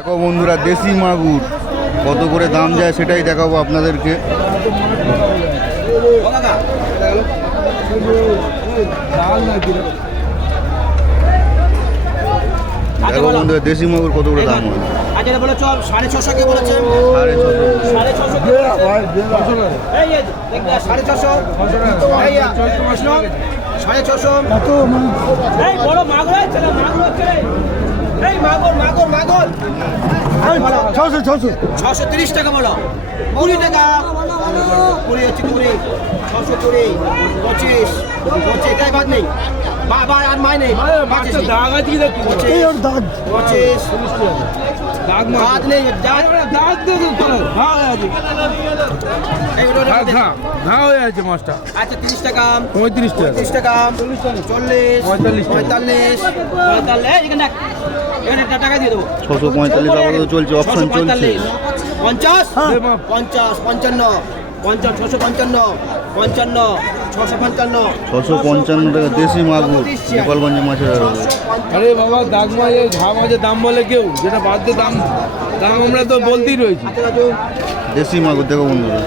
দেখো বন্ধুরা, দেশি মাগুর কত করে দাম যায় সেটাই দেখাবো আপনাদেরকে। দেখো বন্ধুরা, দেশি মাগুর কত করে দাম হয়। সাড়ে ছশো কে বলেছেন? সাড়ে ছশো বড় মাগুর আছে না? মাগুর হচ্ছে এই মাগুর মাগুর মাগুর 630 টাকা বলো। 20 টাকা 20 হচ্ছে 20 620 25 25 এটাই বাদ নেই। বাবা আর মাই নেই। দাগ আছে কি দেখো? 25 দাগ বাদ নেই। দাগ দে দে চলো। হ্যাঁ আছে এই ঘা হয়ে আছে মাছটা। আচ্ছা 30 টাকা 35 টাকা 30 টাকা 40 45 45 এখানে টাকা দিয়ে দেবো। 645 টাকা চলছে, অপশন চলছে। 50 50 55 50 655 55 655 655 টাকা দেশি মাগুর গোপালগঞ্জে মাছের আড়তে। আরে বাবা, দাগ মাছ ঘা মাছের দাম বলে কেউ, যেটা বাদ দিয়ে দাম আমরা তো বলতেই রয়েছি। দেশি মাগুর দেখো বন্ধুরা।